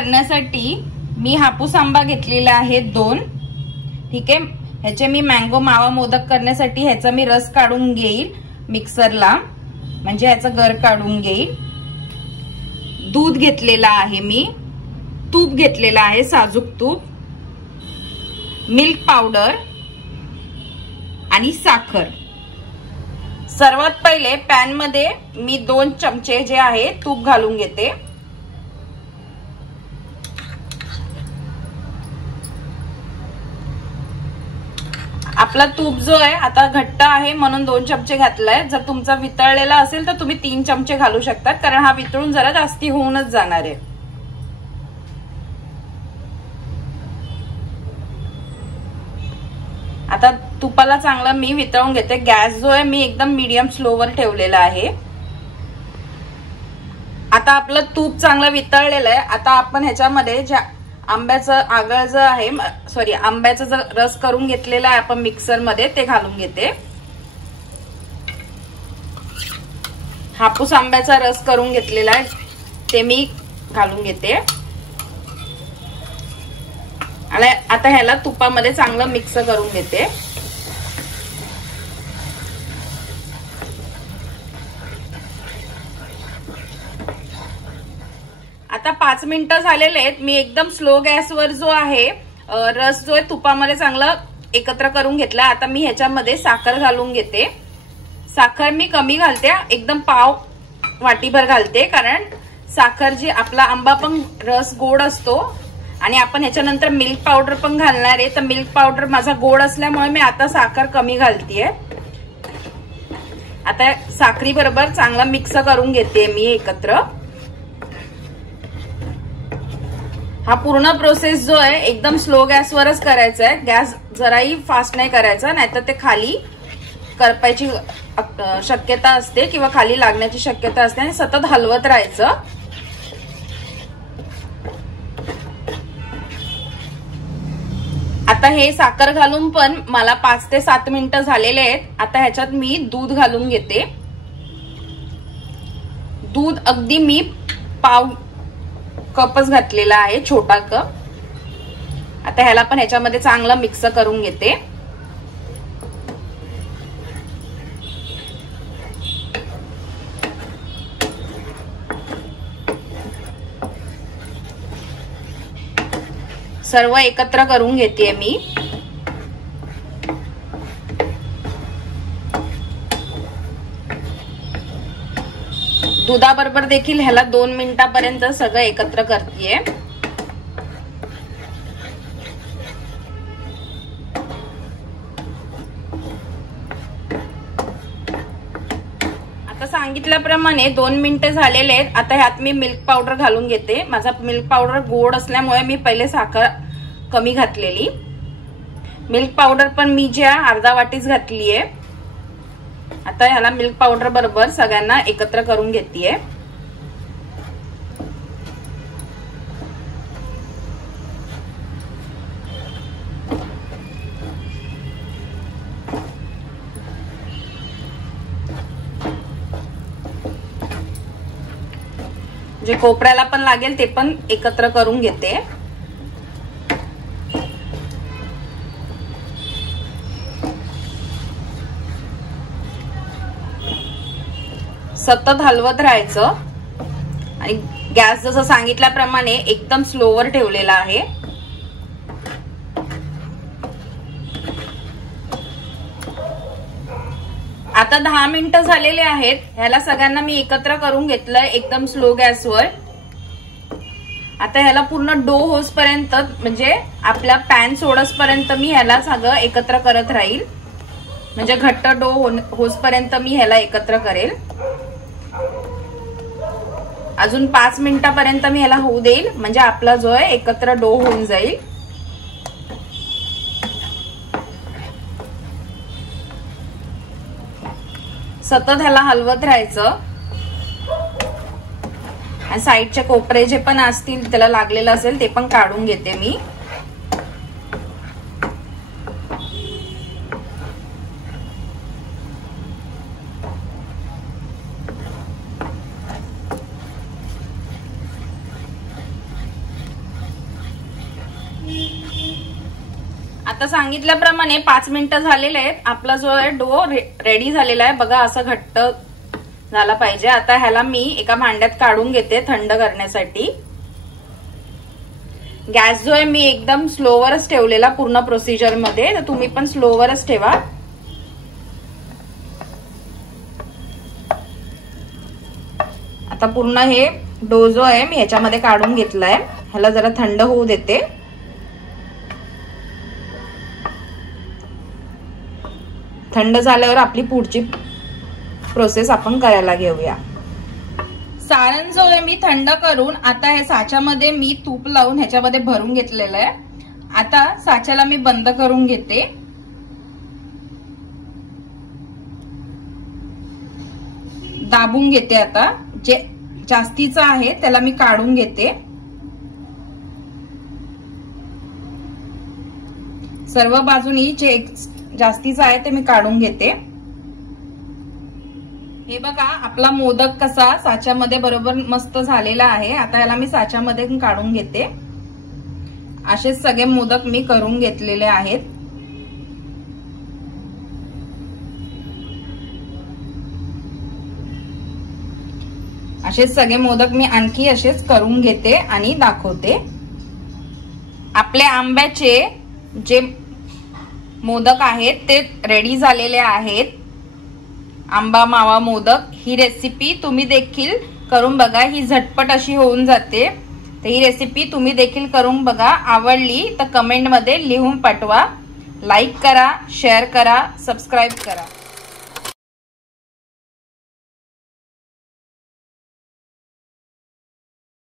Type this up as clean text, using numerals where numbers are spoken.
करण्यासाठी मी हापूस आंबा घेतलेला आहे 2. ठीक आहे, ह्याचे मी मँगो मावा मोदक करण्यासाठी ह्याचा मी रस काढून घेईल मिक्सरला, म्हणजे ह्याचा गर काढून घेईल. दूध घेतलेला आहे मी, तूप घेतलेला आहे साजूक तूप, मिल्क पावडर आणि साखर. सर्वात पहिले पॅन मध्ये मी 2 चमचे जे आहे तूप घालून घेते. आपला तूप जो आहे आता घट्ट आहे म्हणून 2 चमचे घातलाय. जर तुमचा वितळलेला असेल तर तुम्ही 3 चमचे घालू शकता, कारण हा वितळून जरा जास्ती होऊनच जाणार आहे. आता तुपाला चांगलं मी वितळून घेते. गॅस जो आहे मी एकदम मीडियम स्लोवर ठेवलेला आहे. आता आपलं तूप चांगलं वितळलेलं आहे. आता आपण ह्याच्यामध्ये ज्या आंब्याचं आगळ जो आहे, सॉरी आंब्याचा जो रस करून घेतलेला आहे आपण मिक्सर मध्ये, ते घालून घेते. हापूस आंब्याचा रस करून घेतलेला आहे ते मी घालून घेते. आणि आता ह्याला तुपामध्ये चांगलं मिक्स करून घेते. आता 5 मिनिटं झालेले आहेत. मी एकदम स्लो गॅसवर जो आहे रस जो आहे तुपामध्ये चांगलं एकत्र करून घेतला. आता मी ह्याच्यामध्ये साखर घालून घेते. साखर मी कमी घालते, एकदम पाव वाटीभर घालते, कारण साखर जी आपला आंबा पण रस गोड असतो आणि आपण ह्याच्यानंतर मिल्क पावडर पण घालणार आहे. तर मिल्क पावडर माझा गोड असल्यामुळे मी आता साखर कमी घालतीये. आता साखरी बरोबर चांगला मिक्स करून घेते मी एकत्र. हा पूर्ण प्रोसेस जो आहे एकदम स्लो गॅसवरच करायचा आहे. गॅस जराही फास्ट नाही करायचा, नाहीतर ते खाली करपायची शक्यता असते किंवा खाली लागण्याची शक्यता असते, आणि सतत हलवत राहायचं. आता हे साखर घालून पण मला 5 ते 7 मिनिटं झालेले आहेत. आता ह्याच्यात मी दूध घालून घेते. दूध अगदी मी पाव कपच घातलेला आहे, छोटा कप. आता ह्याला पण ह्याच्यामध्ये चांगलं मिक्स करून घेते. सर्व एकत्र करून घेते मी. दुधाबरोबर देखील ह्याला 2 मिनिटापर्यंत सगळं एकत्र करतेय. आता सांगितल्याप्रमाणे 2 मिनिटं झालेले आहेत. आता ह्यात मी मिल्क पावडर घालून घेते. माझा मिल्क पावडर गोड असल्यामुळे मी पहिले साखर कमी घातलेली. मिल्क पावडर पण मी ज्या अर्धा वाटीच घातलीये. आता ह्याला मिल्क पावडर बरोबर सगळ्यांना एकत्र करून घेतेय. जे कोपऱ्याला पण लागेल ते पण एकत्र करून घेते. सतत हलवत राहायचं आणि गॅस जसं सांगितल्याप्रमाणे एकदम स्लोवर ठेवलेला आहे. आता 10 मिनिटं झालेले आहेत. ह्याला सगळ्यांना मी एकत्र करून घेतलंय एकदम स्लो गॅसवर. आता ह्याला पूर्ण डो होसपर्यंत, म्हणजे आपला पॅन सोडसपर्यंत मी ह्याला सगळं एकत्र करत राहील. म्हणजे घट्ट डो होसपर्यंत मी ह्याला एकत्र करेल. अजून 5 मिनिटापर्यंत मी ह्याला होऊ देईल, म्हणजे आपला जो आहे एकत्र डो होऊन जाईल. सतत ह्याला हलवत राहायचं. आणि साईडचे कोपरे जे पण असतील त्याला लागलेलं असेल ते पण काढून घेते मी. आता सांगितल्याप्रमाणे 5 मिनिटं झालेले आहेत. आपला जो आहे डो रेडी झालेला आहे बघा, असं घट्ट झाला पाहिजे. आता ह्याला मी एका भांड्यात काढून घेते थंड करण्यासाठी. गॅस जो आहे मी एकदम स्लोवरच ठेवलेला पूर्ण प्रोसिजर मध्ये, तर तुम्ही पण स्लोवरच ठेवा. आता पूर्ण हे डो जो आहे मी ह्याच्यामध्ये काढून घेतलाय. ह्याला जरा थंड होऊ देते. थंड झाल्यावर आपली पुढची प्रोसेस आपण करायला घेऊया. सारण जो आहे मी थंड करून आता हे साच्यामध्ये मी तूप लावून ह्याच्यामध्ये भरून घेतलेलं आहे. आता साच्याला मी बंद करून घेते. दाबून घेते. आता जे जास्तीचं आहे त्याला मी काढून घेते. सर्व बाजूनी जे जास्तीचं आहे ते मी काढून घेते. हे बघा आपला मोदक कसा साच्यामध्ये बरोबर मस्त झालेला आहे. आता याला मी साच्यामध्ये काढून घेते. असेच सगळे मोदक मी करून घेतलेले आहेत. असेच सगळे मोदक मी आणखी असेच करून घेते आणि दाखवते. आपले आंब्याचे जे मोदक आहेत ते रेडी झालेले आहेत. आंबा मावा मोदक. ही रेसिपी तुम्ही देखील करून बघा. ही झटपट अशी होऊन जाते. तर ही रेसिपी तुम्ही देखील करून बघा. आवडली तर कमेंट मध्ये लिहून पाठवा. लाईक करा, शेअर करा, सबस्क्राईब करा.